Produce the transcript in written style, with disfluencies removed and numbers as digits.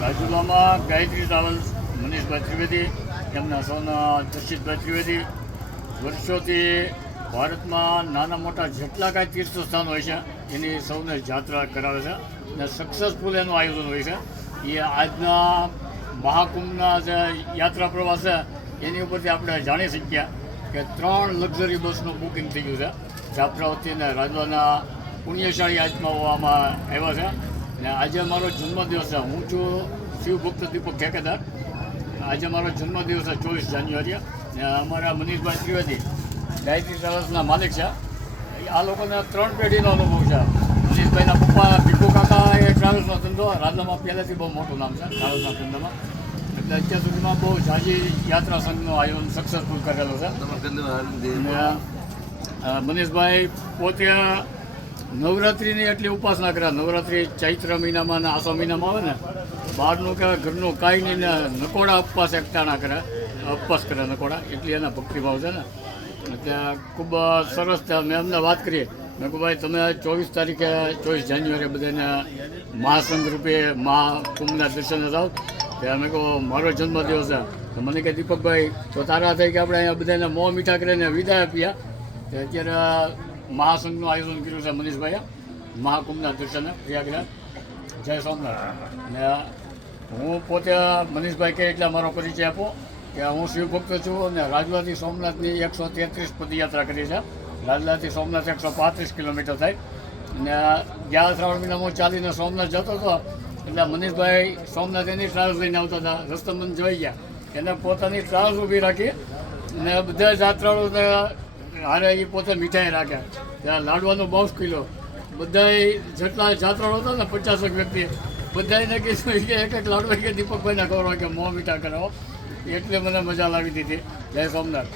રાજુલામાં Gayatri travels મનીષભાઈ ત્રિવેદી, એમના સૌના દર્શિતભાઈ ત્રિવેદી વર્ષોથી ભારતમાં નાના મોટા જેટલા કાંઈ તીર્થસ્થાન હોય છે એની સૌને યાત્રા કરાવે છે અને સક્સેસફુલ એનું આયોજન હોય છે. એ આજના મહાકુંભના જે યાત્રા પ્રવાસ છે એની ઉપરથી આપણે જાણી શક્યા કે 3 લક્ઝરી બસનું બુકિંગ થઈ ગયું છે. જાફરાવતી અને રાજુલાના પુણ્યશાળી આત્માઓમાં આવ્યા છે. ને આજે મારો જન્મદિવસ છે. હું છું શિવભક્ત દીપક ઠેકેદાર. આજે મારો જન્મદિવસ છે 24 જાન્યુઆરીએ. ને અમારા મનીષભાઈ ત્રિવેદી ગાયત્રી ટ્રાવેલ્સના માલિક છે. આ લોકોને 3 પેઢીનો અનુભવ છે. મનીષભાઈના પપ્પા ભીખુ કાકા એ ટ્રાવેલ્સનો ધંધો રાજ્યમાં પહેલેથી બહુ મોટું નામ છે ટ્રાવેલ્સના ધંધામાં. એટલે અત્યાર સુધીમાં બહુ ઝાઝી યાત્રા સંઘનું આયોજન સક્સેસફુલ કરેલું છે. મનીષભાઈ પોતે નવરાત્રિની એટલી ઉપાસના કરે. નવરાત્રિ ચૈત્ર મહિનામાં અને આસો મહિનામાં આવે ને, બહારનું કહેવાય ઘરનું કાંઈ નહીં ને નકોડા ઉપવાસ એકટાણા કરે, ઉપવાસ કરે નકોડા, એટલી એના ભક્તિભાવ છે ને. એટલે ખૂબ સરસ છે. મેં અમને વાત કરી, મેં કહું ભાઈ તમે 24 તારીખે 24 જાન્યુઆરી બધાને મહાસંઘ રૂપે મહાકુંભના દર્શને જાઓ. ત્યાં મેં કહું મારો જન્મદિવસ છે તો મને કહે દીપકભાઈ તો તારા થઈ કે આપણે અહીંયા બધાને મોં મીઠા કરીને વિદાય આપ્યા. અત્યારે મહાસંઘનું આયોજન કર્યું છે મનીષભાઈએ મહાકુંભના દર્શને પ્રયાગરાજ. જય સોમનાથ. ને હું પોતે મનીષભાઈ કહે એટલે મારો પરિચય આપો કે હું શિવભક્ત છું અને રાજુલાથી સોમનાથની 133 પદયાત્રા કરી છે. રાજુલાથી સોમનાથ 135 કિલોમીટર થાય. ને ગયા શ્રાવણ મહિનામાં હું ચાલીને સોમનાથ જતો હતો એટલે મનીષભાઈ સોમનાથ એની ટ્રાવેલ્સ લઈને આવતા હતા. રસ્તા મને જોઈ ગયા, એને પોતાની ટ્રાવેલ્સ ઊભી રાખી ને બધા યાત્રાળુઓને હારે એ પોતે મીઠાઈ રાખ્યા. ત્યાં લાડવાનો 52 કિલો બધા જેટલા યાત્રાળુ હતા ને 50 વ્યક્તિ બધાને કીધું કે એક લાડવા કે દીપકભાઈના ખવડાવો કે મોં મીઠા કરાવો. એટલે મને મજા લાવી દીધી. જય સોમનાથ.